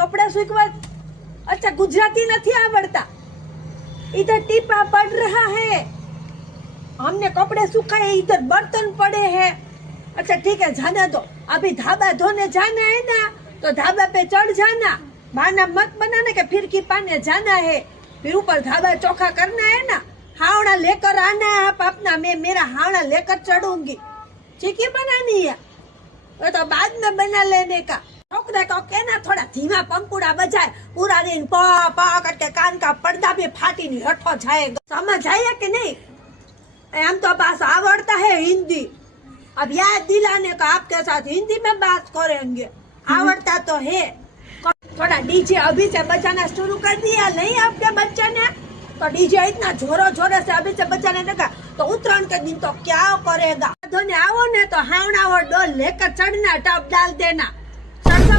कपड़ा सूखवा। अच्छा गुजराती नहीं आवड़ता, इधर टीपा पड़ रहा है, हमने कपड़े सुखाए, इधर बर्तन पड़े हैं। अच्छा ठीक है जाने दो, अभी धाबा धोने जाना है ना तो धाबा पे चढ़ जाना, बहाना मत बनाना कि फिर की पाने जाना है, फिर ऊपर धाबा चौखा करना है ना, हावड़ा लेकर आना है आप अपना, मैं मेरा हावड़ा लेकर चढ़ूंगी। चिक्की बनानी है वो तो बाद में बना लेने का। छोकरे को कहना थोड़ा धीमा पंकुड़ा बजाए, पूरा दिन पा पा करके कान का पर्दा भी फाटी नहीं हटो जाएगा। समझ आया कि नहीं? हम तो बस आवड़ता है हिंदी, अब याद दिलाने का आपके साथ हिंदी में बात करेंगे, आवड़ता तो है। थोड़ा डीजे अभी से बजाना शुरू कर दिया नहीं आपके बच्चे ने? तो डीजे इतना जोरों जोरों से अभी से बजाने लगा तो उत्तरायण के दिन तो क्या करेगा? धोने आओ ने तो हावड़ा और डोल लेकर चढ़ना, टप डाल देना, चढ़ना